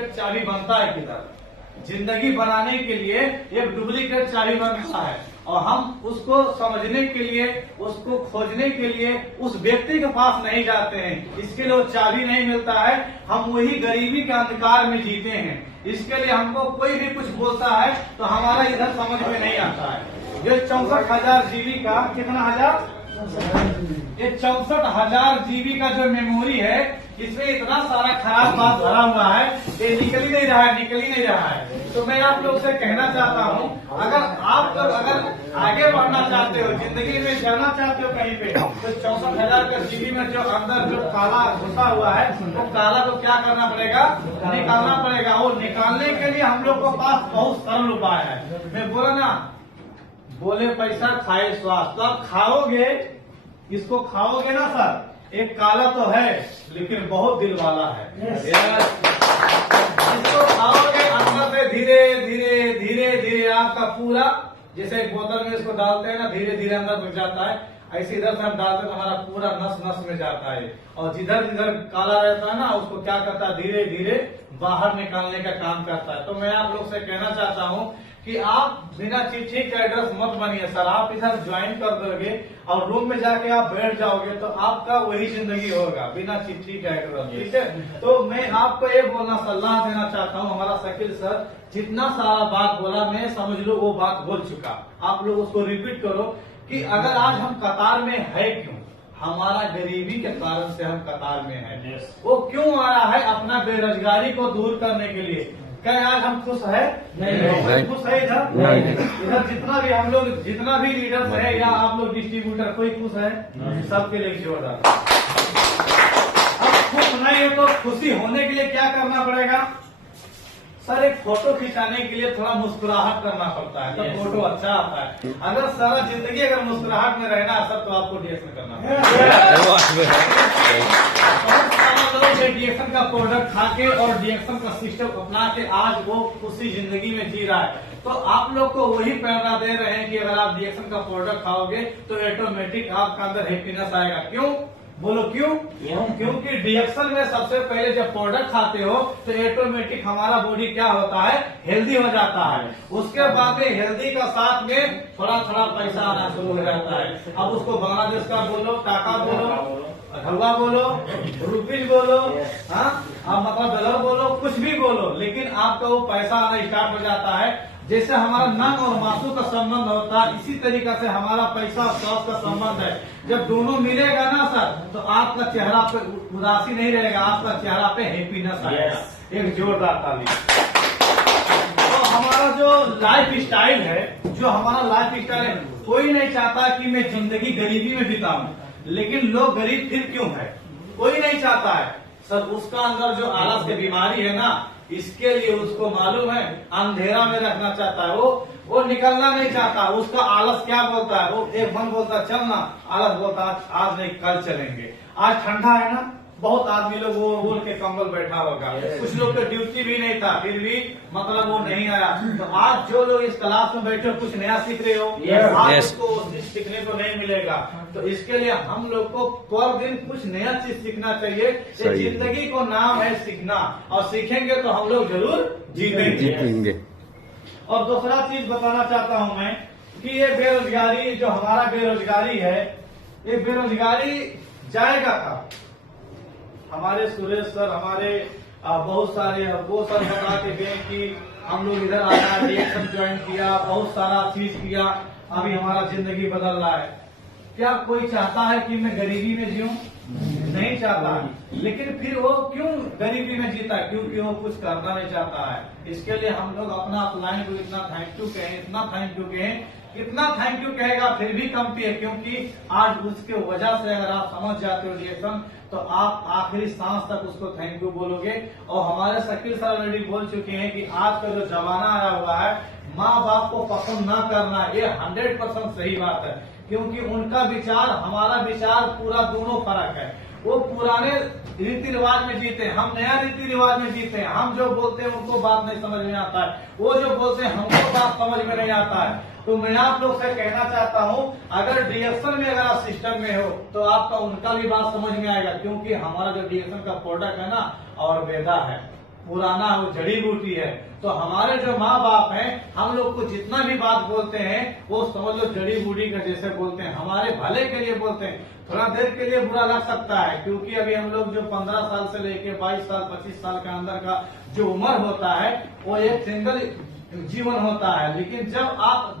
चाबी बनता है किधर? जिंदगी बनाने के लिए एक डुप्लीकेट चाबी बनता है और हम उसको समझने के लिए, उसको खोजने के लिए उस व्यक्ति के पास नहीं जाते हैं। इसके लिए वो चाबी नहीं मिलता है। हम वही गरीबी के अंधकार में जीते हैं। इसके लिए हमको कोई भी कुछ बोलता है तो हमारा इधर समझ में नहीं आता है। ये 64,000 जीबी का कितना हजार? ये 64,000 जीबी का जो मेमोरी है, इसमें इतना सारा खराब बात भरा हुआ है, ये निकल ही नहीं रहा है। तो मैं आप लोग से कहना चाहता हूँ, अगर आप लोग अगर आगे बढ़ना चाहते हो, जिंदगी में जाना चाहते हो कहीं पे, तो 64,000 का जीबी में जो अंदर जो काला घुसा हुआ है, वो काला को क्या करना पड़ेगा? निकालना पड़ेगा। और निकालने के लिए हम लोग को पास बहुत सरल उपाय है। मैं बोला ना, बोले पैसा खाए स्वास्थ्य। तो आप खाओगे, इसको खाओगे ना सर, एक काला तो है लेकिन बहुत दिल वाला है। इसको खाओगे अंदर से धीरे धीरे आपका पूरा, जैसे एक बोतल में इसको डालते हैं ना, धीरे धीरे अंदर घुस जाता है, ऐसे इधर से हम डालते हैं तो हमारा पूरा नस नस में जाता है। और जिधर जिधर काला रहता है ना, उसको क्या करता है? धीरे धीरे बाहर निकालने का काम करता है। तो मैं आप लोग से कहना चाहता हूँ कि आप बिना चिट्ठी का एड्रेस मत बनिए सर। आप इधर ज्वाइन कर दोगे और रूम में जाके आप बैठ जाओगे तो आपका वही जिंदगी होगा, बिना चिट्ठी का एड्रेस। ठीक है? तो मैं आपको ये बोलना, सलाह देना चाहता हूँ, हमारा शकील सर जितना सारा बात बोला, मैं समझ लो वो बात बोल चुका। आप लोग उसको रिपीट करो कि अगर आज हम कतार में है क्यों? हमारा गरीबी के कारण से हम कतार में है। वो क्यों आ रहा है? अपना बेरोजगारी को दूर करने के लिए। क्या आज हम खुश है? नहीं। खुश है इधर जितना भी हम लोग, जितना भी लीडर्स है या आप लोग डिस्ट्रीब्यूटर, कोई खुश है? सबके लिए जोरदार। अब खुश नहीं हो तो खुशी होने के लिए क्या करना पड़ेगा सर? एक फोटो खिंचाने के लिए थोड़ा मुस्कुराहट करना पड़ता है, तो फोटो अच्छा आता है। अगर सारा जिंदगी अगर मुस्कुराहट में रहना है सर, तो आपको डीएक्शन करना डीएक्शन का प्रोडक्ट खा के और डीएक्शन का सिस्टम अपना के आज वो खुशी जिंदगी में जी रहा है। तो आप लोग को वही प्रेरणा दे रहे हैं कि अगर आप डीएक्शन का प्रोडक्ट खाओगे तो ऑटोमेटिक आपका अंदर हैप्पीनेस आएगा। क्यों? बोलो क्यों? क्योंकि डीएक्शन में सबसे पहले जब प्रोडक्ट खाते हो तो ऑटोमेटिक हमारा बॉडी क्या होता है? हेल्दी हो जाता है। उसके बाद में हेल्दी का साथ में थोड़ा थोड़ा पैसा आना शुरू हो जाता है। अब उसको बांग्लादेश का बोलो, टाका बोलो, हलवा बोलो, रुपीज बोलो, हाँ, आप मतलब डॉलर बोलो, कुछ भी बोलो, लेकिन आपका वो पैसा आना स्टार्ट हो जाता है। जैसे हमारा नंग और मासू का संबंध होता है, इसी तरीके से हमारा पैसा और स्वास्थ्य का संबंध है। जब दोनों मिलेगा ना सर, तो आपका चेहरा पे उदासी नहीं रहेगा, आपका चेहरा पे हैप्पीनेस आएगा। एक जोरदार ताली। तो हमारा जो लाइफ स्टाइल है, कोई नहीं चाहता कि मैं जिंदगी गरीबी में बिताऊं, लेकिन लोग गरीब फिर क्यों है? कोई नहीं चाहता है सर। उसका अंदर जो आलस की बीमारी है ना, इसके लिए उसको मालूम है, अंधेरा में रखना चाहता है, वो निकलना नहीं चाहता। उसका आलस क्या बोलता है? वो एक मन बोलता है चलना, आलस बोलता है आज नहीं कल चलेंगे। आज ठंडा है ना, बहुत आदमी लोग वो बोल के कंबल बैठा होगा। कुछ लोग तो ड्यूटी भी नहीं था, फिर भी मतलब वो नहीं आया। तो आज जो लोग इस क्लास में बैठे हो, कुछ नया सीख रहे हो, आज उसको सीखने को नहीं मिलेगा। तो इसके लिए हम लोग को हर दिन कुछ नया चीज सीखना चाहिए। जिंदगी को नाम है सीखना, और सीखेंगे तो हम लोग जरूर जीतेंगे। और दूसरा चीज बताना चाहता हूँ मैं कि ये बेरोजगारी, जो हमारा बेरोजगारी है, ये बेरोजगारी जाएगा कहाँ? हमारे सुरेश सर, हमारे बहुत सारे वो सर बता के गए कि हम लोग इधर आया, डीएक्शन ज्वाइन किया, बहुत सारा चीज किया, अभी हमारा जिंदगी बदल रहा है। क्या कोई चाहता है कि मैं गरीबी में जीऊं? नहीं चाहता। लेकिन फिर वो क्यों गरीबी में जीता? क्योंकि वो कुछ करना नहीं चाहता है। इसके लिए हम लोग अपना अपलाइन को इतना थैंक यू कहें, इतना थैंक यू कहें, कितना थैंक यू कहेगा फिर भी कमती है। क्योंकि आज उसके वजह से अगर आप समझ जाते हो डीएक्शन, तो आप आखिरी सांस तक उसको थैंक यू बोलोगे। और हमारे शकील सर ऑलरेडी बोल चुके हैं कि आज का जो जमाना आया हुआ है, माँ बाप को पसंद न करना, ये 100% सही बात है। क्योंकि उनका विचार, हमारा विचार पूरा दोनों फर्क है। वो पुराने रीति रिवाज में जीते हैं, हम नया रीति रिवाज में जीते हैं। हम जो बोलते हैं उनको बात नहीं समझ में आता है, वो जो बोलते हैं हमको बात समझ में नहीं आता है। तो मैं आप लोग से कहना चाहता हूं, अगर डीएक्शन में अगर आप सिस्टम में हो तो आपका उनका भी बात समझ में आएगा। क्योंकि हमारा जो डीएक्शन का प्रोडक्ट है ना, और वेदा है, पुराना वो जड़ी बूटी है। तो हमारे जो माँ बाप हैं, हम लोग को जितना भी बात बोलते हैं वो समझ लो जड़ी बूटी का जैसे बोलते हैं, हमारे भले के लिए बोलते हैं। थोड़ा देर के लिए बुरा लग सकता है, क्योंकि अभी हम लोग जो 15 साल से लेके 22 साल 25 साल के अंदर का जो उम्र होता है वो एक सिंगल जीवन होता है। लेकिन जब आप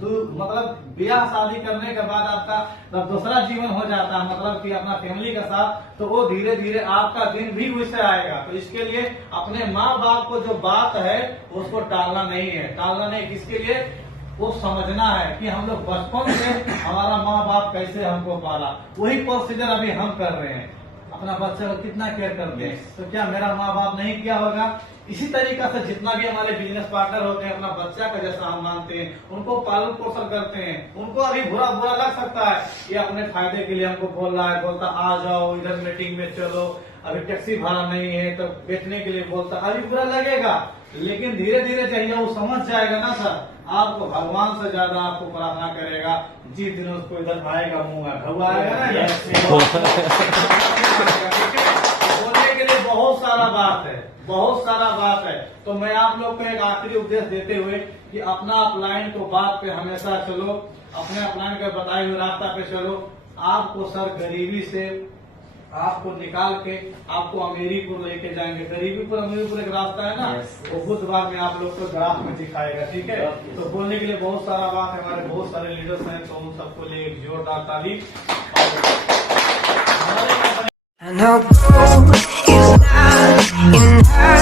मतलब ब्याह शादी करने के बाद आपका जब दूसरा जीवन हो जाता है, मतलब कि अपना फैमिली के साथ, तो वो धीरे धीरे आपका दिन भी वैसे आएगा। तो इसके लिए अपने माँ बाप को जो बात है उसको टालना नहीं है। टालना नहीं, किसके लिए? वो समझना है कि हम लोग बचपन से हमारा माँ बाप कैसे हमको पाला, वही प्रोसीजर अभी हम कर रहे हैं। अपना बच्चे को कितना केयर करते हैं, तो क्या मेरा माँ बाप नहीं किया होगा? इसी तरीका से जितना भी हमारे बिजनेस पार्टनर होते हैं, अपना बच्चा का जैसा हम मानते हैं, उनको पालन पोषण करते हैं। उनको अभी बुरा बुरा लग सकता है, ये अपने फायदे के लिए हमको बोल रहा है, बोलता आ जाओ इधर मीटिंग में चलो, अभी टैक्सी भाड़ा नहीं है, तो बैठने के लिए बोलता, अभी बुरा लगेगा। लेकिन धीरे धीरे चाहिए वो समझ जाएगा ना सर, आपको भगवान से ज्यादा आपको प्रार्थना करेगा। जिस दिन उसको इधर आएगा मुंह में भगवा आएगा ना, बोलने के लिए बहुत सारा बात है, बहुत सारा बात है। तो मैं आप लोग को एक आखिरी उपदेश देते हुए कि अपना अपलाइन को बात पे हमेशा चलो, अपने अपलाइन के बताए हुए रास्ता पे चलो। आपको सर गरीबी से आपको निकाल के आपको अमीरीपुर लेके जाएंगे। गरीबीपुर अमीरीपुर एक रास्ता है ना, वो बुधवार में आप लोग को ग्राफ में दिखाएगा, ठीक है। तो बोलने के लिए बहुत सारा बात है, हमारे बहुत सारे लीडर्स हैं, तो उन सबको लिए एक जोरदार ताली। I know is not in her